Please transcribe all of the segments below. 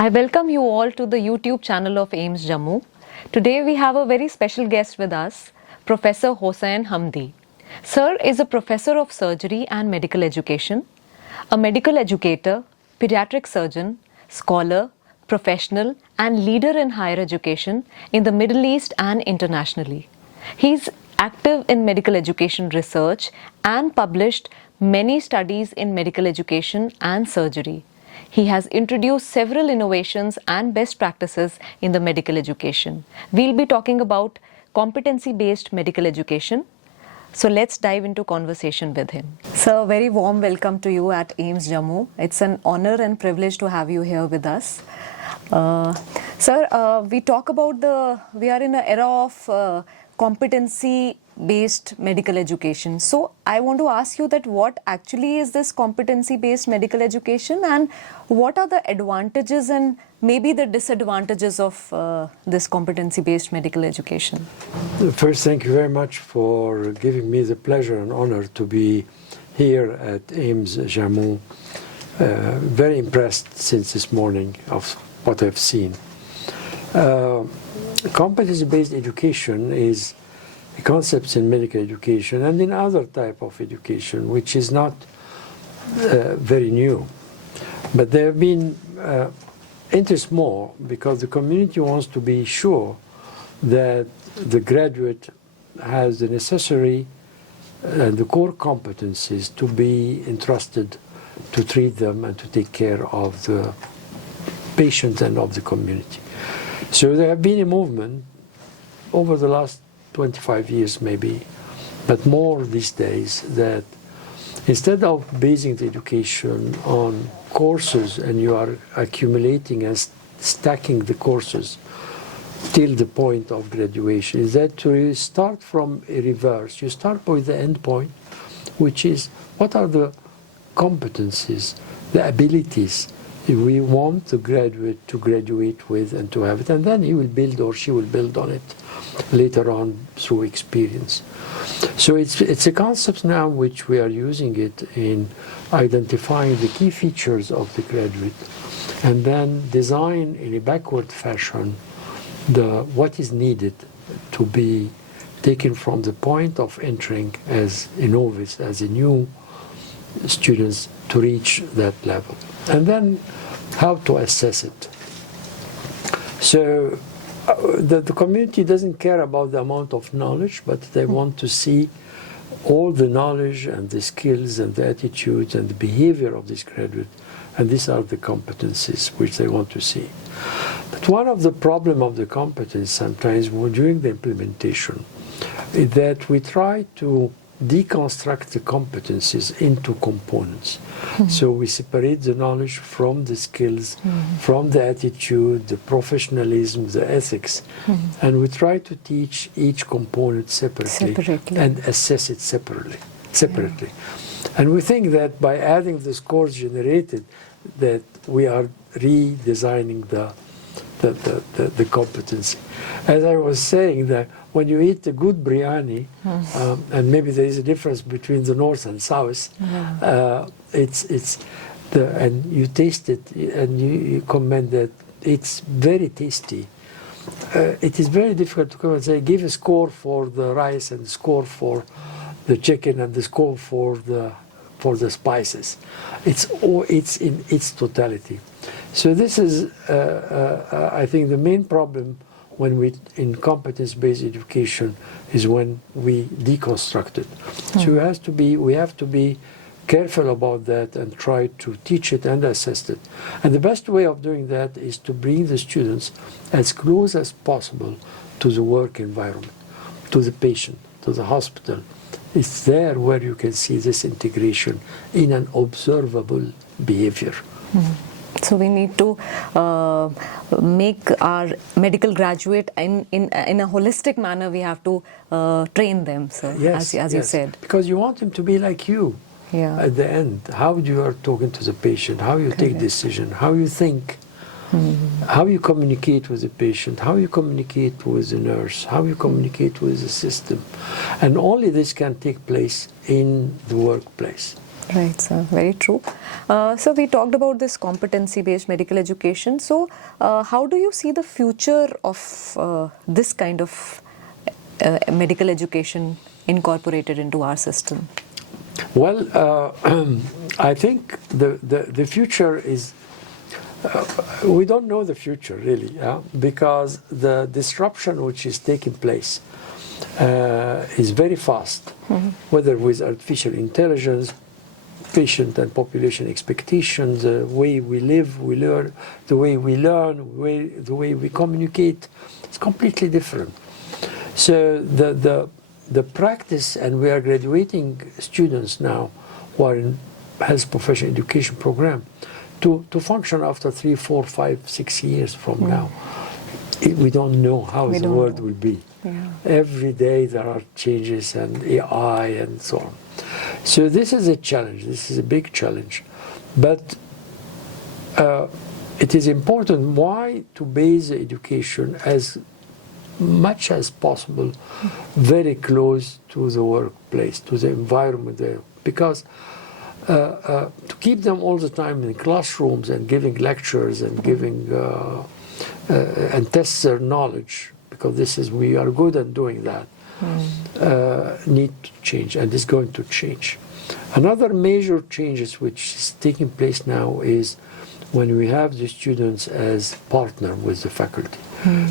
I welcome you all to the YouTube channel of AIIMS Jammu. Today we have a very special guest with us, Professor Hossam Hamdy. Sir is a professor of surgery and medical education, a medical educator, pediatric surgeon, scholar, professional and leader in higher education in the Middle East and internationally. He's active in medical education research and published many studies in medical education and surgery. He has introduced several innovations and best practices in the medical education. We'll be talking about competency-based medical education. So let's dive into conversation with him. Sir, very warm welcome to you at AIIMS Jammu. It's an honor and privilege to have you here with us. Sir, we are in an era of competency-based medical education. So I want to ask you that what actually is this competency-based medical education and what are the advantages and maybe the disadvantages of this competency-based medical education? First, thank you very much for giving me the pleasure and honor to be here at AIIMS Jammu. Very impressed since this morning of what I've seen. Competency-based education is concepts in medical education and in other type of education, which is not very new. But they have been interest more because the community wants to be sure that the graduate has the necessary and the core competencies to be entrusted to treat them and to take care of the patient and of the community. So there have been a movement over the last 25 years maybe, but more these days, that instead of basing the education on courses and you are accumulating and stacking the courses till the point of graduation, is that to start from a reverse. You start with the end point, which is what are the competencies, the abilities we want the graduate to graduate with and to have it, and then he will build or she will build on it later on through experience. So it's a concept now which we are using it in identifying the key features of the graduate and then design in a backward fashion what is needed to be taken from the point of entering as a novice, as a new students to reach that level. And then how to assess it. So the community doesn't care about the amount of knowledge, but they want to see all the knowledge and the skills and the attitudes and the behavior of this graduate. And these are the competencies which they want to see. But one of the problems of the competence sometimes during the implementation is that we try to deconstruct the competencies into components. So we separate the knowledge from the skills, from the attitude, the professionalism, the ethics, and we try to teach each component separately. And assess it separately. And we think that by adding the scores generated, that we are redesigning the competency. As I was saying, that when you eat a good biryani, and maybe there is a difference between the north and south, and you taste it and you comment that it's very tasty. It is very difficult to come and say, give a score for the rice and a score for the chicken and the score for the spices. It's in its totality. So this is, I think, the main problem when we in competence-based education is when we deconstruct it. So we have to be careful about that and try to teach it and assess it. And the best way of doing that is to bring the students as close as possible to the work environment, to the patient, to the hospital. It's there where you can see this integration in an observable behavior. So we need to make our medical graduate in a holistic manner. We have to train them, sir, as you said. Because you want them to be like you at the end. How you are talking to the patient, how you take decision, how you think, how you communicate with the patient, how you communicate with the nurse, how you communicate with the system. And only this can take place in the workplace. Right, sir. Very true. So we talked about this competency-based medical education. So how do you see the future of this kind of medical education incorporated into our system? Well, I think the future is, we don't know the future really, because the disruption which is taking place is very fast, whether with artificial intelligence, patient and population expectations, the way we live, we learn, the way we learn, the way we communicate, it's completely different. So the practice, and we are graduating students now who are in health professional education program to function after 3, 4, 5, 6 years from now. We don't know how the world will be. Yeah. Every day there are changes and AI and so on. So this is a challenge. This is a big challenge. But it is important why to base education as much as possible very close to the workplace, to the environment there. Because to keep them all the time in classrooms and giving lectures and giving and test their knowledge, because this is, we are good at doing that, need to change, and is going to change. Another major changes which is taking place now is when we have the students as partner with the faculty.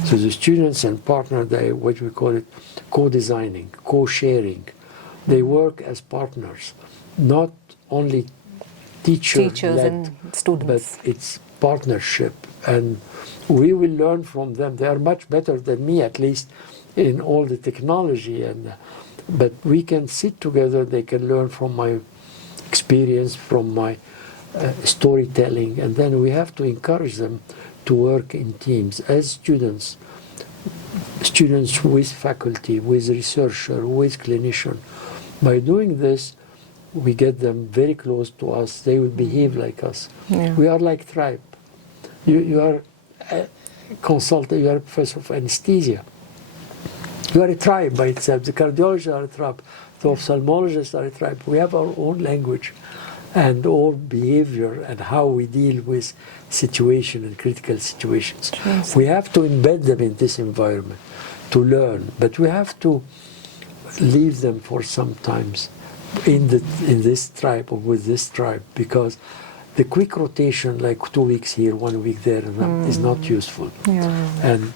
So the students and partner, they, what we call it, co-designing, co-sharing. They work as partners, not only teachers and students, but it's partnership, and we will learn from them. They are much better than me, at least, in all the technology, and but we can sit together. They can learn from my experience, from my storytelling, and then we have to encourage them to work in teams as students with faculty, with researcher, with clinician. By doing this, we get them very close to us. They will behave like us. Yeah. We are like tribe. You are a consultant, you are a professor of anesthesia. You are a tribe by itself. The cardiologists are a tribe. The ophthalmologists are a tribe. We have our own language and our behavior and how we deal with situation and critical situations. We have to embed them in this environment to learn, but we have to leave them for some times in this tribe or with this tribe, because the quick rotation, like 2 weeks here, 1 week there, is not useful. Yeah. And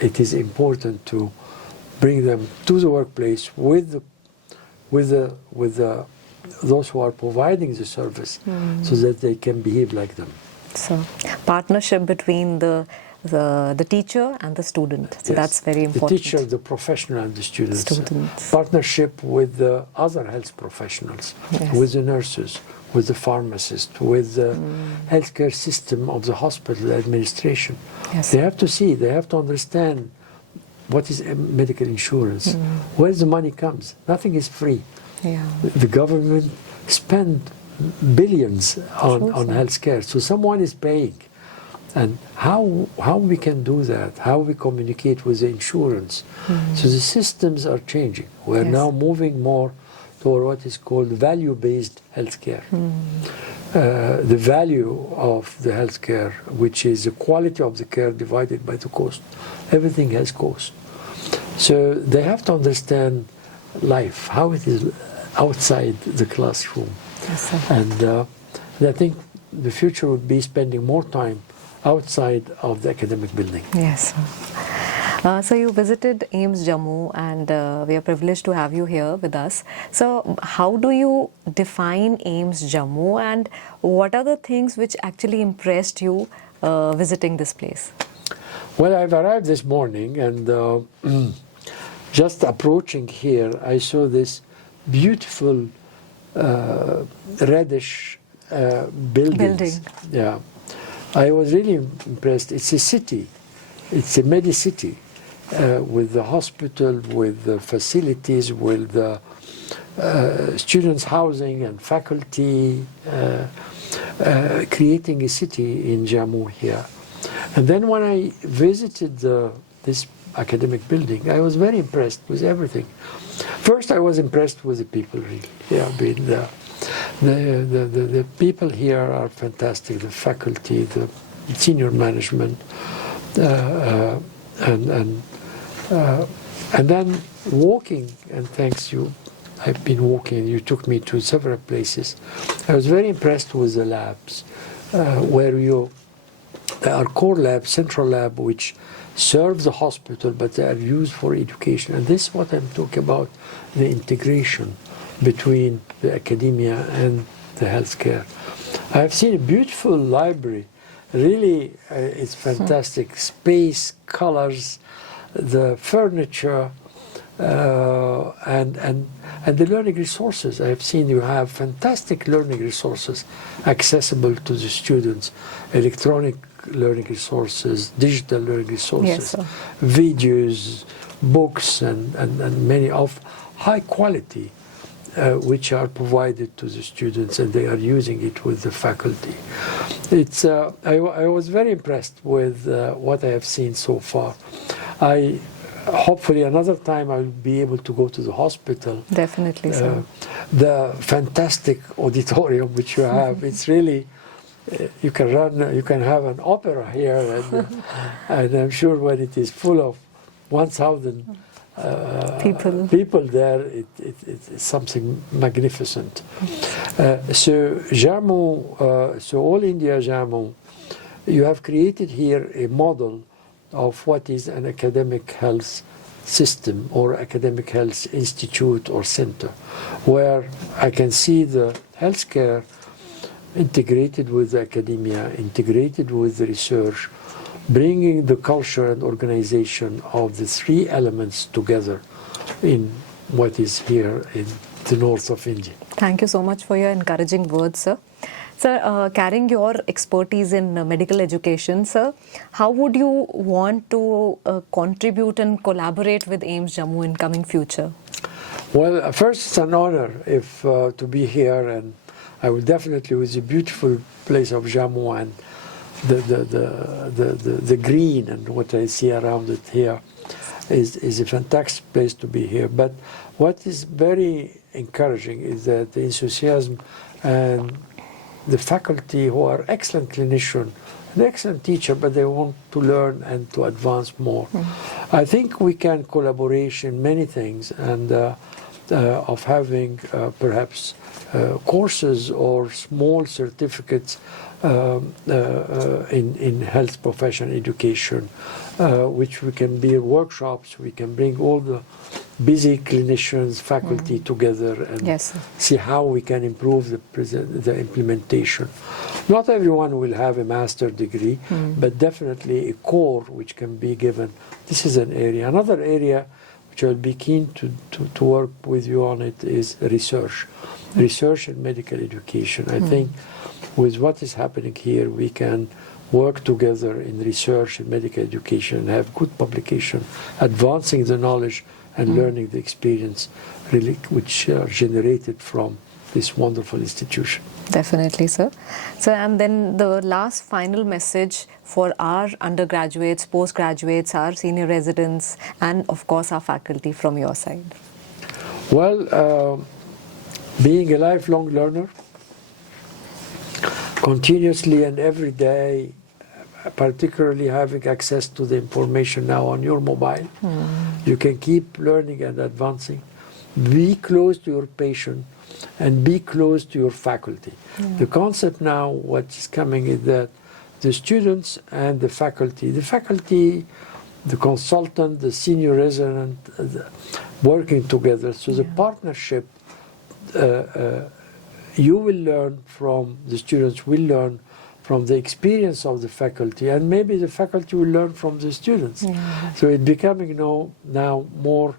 it is important to bring them to the workplace with those who are providing the service, so that they can behave like them. So partnership between the teacher and the student. So Yes. that's very important. The teacher, the professional, and the students. Students. Partnership with the other health professionals, Yes. with the nurses, with the pharmacist, with the healthcare system of the hospital administration. Yes. They have to see, they have to understand what is medical insurance, where the money comes. Nothing is free. Yeah. The government spend billions on healthcare, so someone is paying. And how we can do that, how we communicate with the insurance. So the systems are changing. We're now moving more toward what is called value-based healthcare. The value of the healthcare, which is the quality of the care divided by the cost. Everything has cost. So they have to understand life, how it is outside the classroom. Yes, sir. And I think the future would be spending more time outside of the academic building. Yes. So you visited AIIMS Jammu, and we are privileged to have you here with us. So how do you define AIIMS Jammu, and what are the things which actually impressed you visiting this place? Well, I've arrived this morning, and just approaching here, I saw this beautiful reddish buildings. Yeah. I was really impressed. It's a city. It's a medi-city with the hospital, with the facilities, with the students' housing and faculty, creating a city in Jammu here. And then when I visited this academic building, I was very impressed with everything. First, I was impressed with the people, really. Yeah, The people here are fantastic, the faculty, the senior management, and then walking, and thanks you, I've been walking, you took me to several places. I was very impressed with the labs, where there are core labs, central lab, which serve the hospital, but they are used for education. And this is what I'm talking about, the integration between the academia and the healthcare. I have seen a beautiful library. Really, it's fantastic. Space, colors, the furniture, and the learning resources. I have seen you have fantastic learning resources accessible to the students, electronic learning resources, digital learning resources, Yes, sir. videos, books, and many of high quality, which are provided to the students, and they are using it with the faculty. It's I was very impressed with what I have seen so far. Hopefully another time I'll be able to go to the hospital. Definitely, sir. The fantastic auditorium which you have, it's really, you can have an opera here, and I'm sure when it is full of 1,000 people there, it's something magnificent. So Jammu, so All India Jammu, you have created here a model of what is an academic health system or academic health institute or center, where I can see the healthcare integrated with the academia, integrated with the research, bringing the culture and organization of the three elements together in what is here in the north of India. Thank you so much for your encouraging words, sir. Sir, carrying your expertise in medical education, sir, how would you want to contribute and collaborate with AIIMS Jammu in coming future? Well, first it's an honor to be here, and I will definitely, with the beautiful place of Jammu and the green and what I see around it here is a fantastic place to be here. But what is very encouraging is that the enthusiasm and the faculty, who are excellent clinicians, an excellent teacher, but they want to learn and to advance more. I think we can collaborate in many things, and of having perhaps courses or small certificates in health profession education, which we can be workshops. We can bring all the busy clinicians, faculty together, and Yes, see how we can improve the implementation. Not everyone will have a master degree, but definitely a core which can be given. This is an area. Another area which I'll be keen to work with you on it is research. Research and medical education. I think with what is happening here, we can work together in research and medical education and have good publication, advancing the knowledge and learning the experience really, which are generated from this wonderful institution. definitely, sir. So, and then the last final message for our undergraduates, postgraduates, our senior residents, and of course our faculty from your side. Well, being a lifelong learner, continuously and every day, particularly having access to the information now on your mobile, you can keep learning and advancing. Be close to your patient and be close to your faculty. The concept now, what is coming is that the students and the faculty, the consultant, the senior resident, working together. So the partnership, you will learn from, the students will learn from the experience of the faculty, and maybe the faculty will learn from the students. So it's becoming now more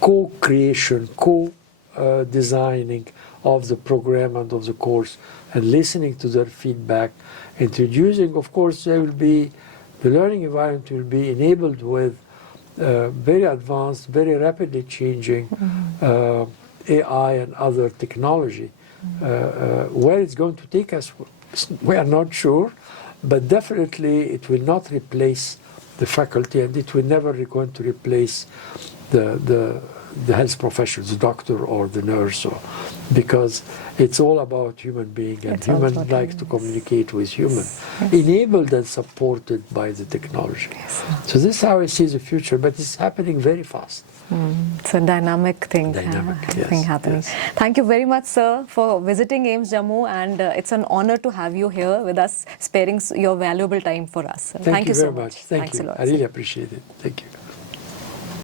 co-creation, co-designing of the program and of the course, and listening to their feedback, introducing, of course, the learning environment will be enabled with very advanced, very rapidly changing AI and other technology. Where it's going to take us, we are not sure, but definitely it will not replace the faculty, and it will never going to replace the the health professionals, the doctor or the nurse, because it's all about human being, and human like to communicate with human, enabled and supported by the technology. So this is how I see the future, but it's happening very fast. It's a dynamic thing, happening. Yes. Thank you very much, sir, for visiting AIIMS Jammu, and it's an honor to have you here with us, sparing your valuable time for us. Thank you so very much. Thanks a lot. I really appreciate it. Thank you.